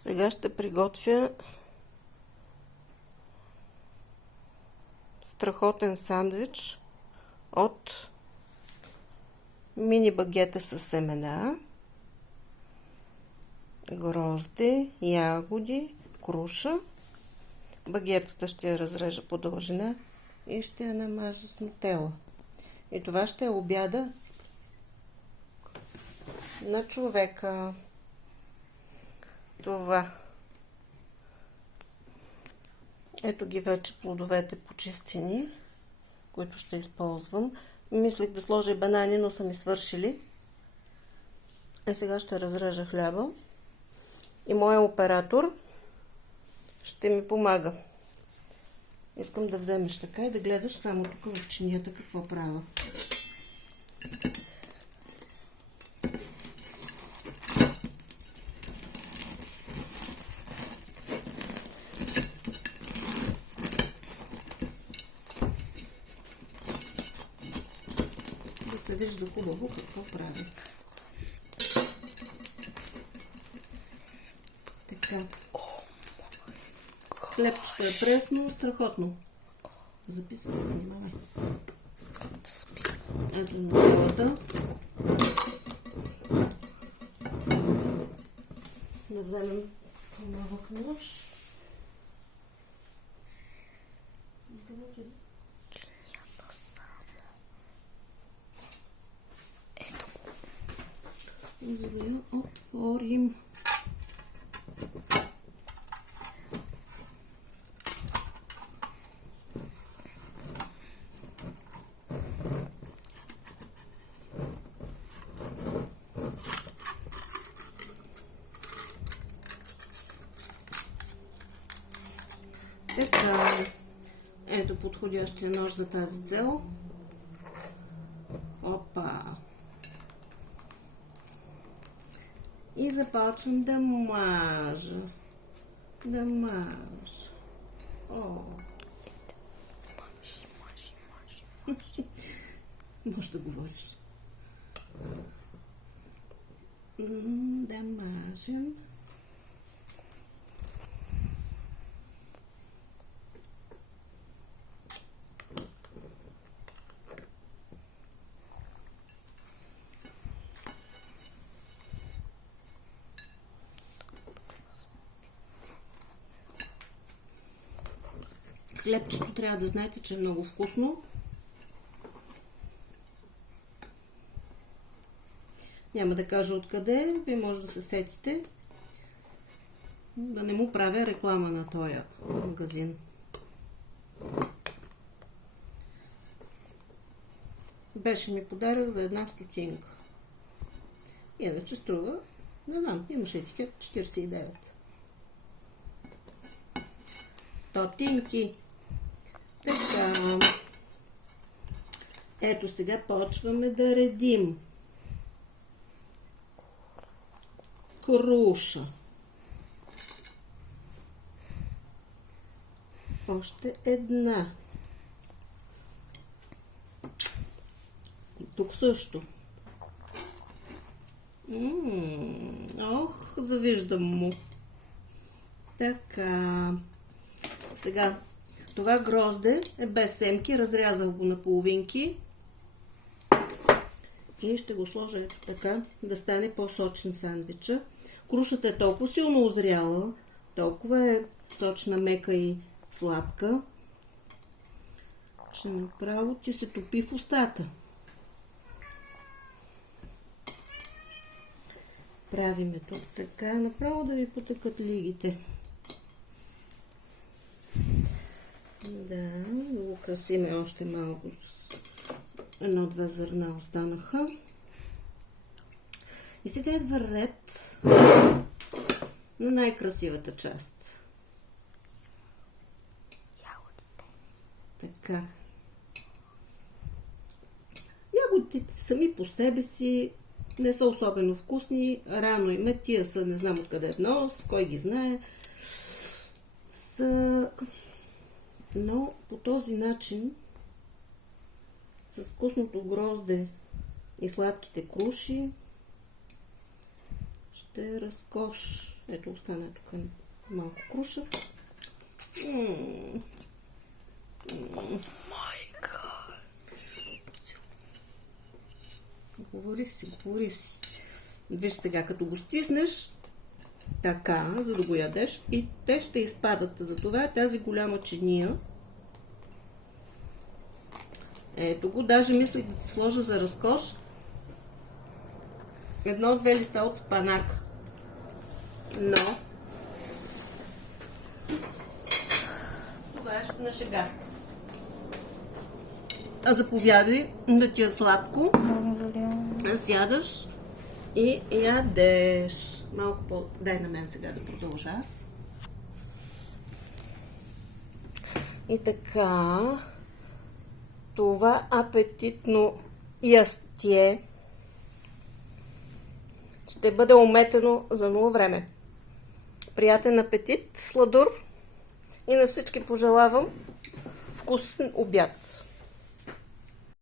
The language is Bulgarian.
Сега ще приготвя страхотен сандвич от мини багета с семена, грозде, ягоди, круша. Багетата ще я разрежа по дължина и ще я намажа с нутела. И това ще е обяда на човека. Това. Ето ги вече плодовете почистени, които ще използвам. Мислих да сложа и банани, но са ми свършили. Сега ще разрежа хляба. И моя оператор ще ми помага. Искам да вземеш така и да гледаш само тук в чинията какво правя. Да се вижда хубаво какво прави. Така. Хлебчето е пресно, страхотно. Записва се, внимавай. Ето на телата. Да вземем малък нож. И за да я отворим. Така, ето подходящия нож за тази цел. Опа! И започвам да мажа. Да мажа. О! Може да говориш. Да мажем. Хлебчето трябва да знаете, че е много вкусно. Няма да кажа откъде, вие може да се сетите. Да не му правя реклама на този магазин. Беше ми подарък за 1 стотинка. Иначе струва, не знам, имаше етикет 49. Стотинки. Така. Ето сега почваме да редим. Круша. Още една. Тук също. Ох, завиждам му. Така. Сега, това грозде е без семки, разрязах го на половинки и ще го сложа ето така, да стане по-сочен сандвича. Крушата е толкова силно озряла, толкова е сочна, мека и сладка, че направо ти се топи в устата. Правиме тук така, направо да ви потъкат лигите. Да, го красиме още малко. 1-2 зърна останаха. И сега идва ред на най-красивата част. Ягодите. Така. Ягодите сами по себе си не са особено вкусни. Рано им е, тия са, не знам откъде внос, кой ги знае. Но по този начин с вкусното грозде и сладките круши Ще е разкош. Ето, остане тук малко круша. Май гад! Говори си. Виж сега, като го стиснеш така, за да го ядеш, и те ще изпадат. Затова е тази голяма чиния. Ето го, даже мислих да ти сложа за разкош 1-2 листа от спанак. Но това е на шега. А заповядай да ти е сладко. Сядаш и ядеш. Малко по... Дай на мен сега да продължа аз. И така, това апетитно ястие ще бъде ометено за много време. Приятен апетит, сладур, и на всички пожелавам вкусен обяд.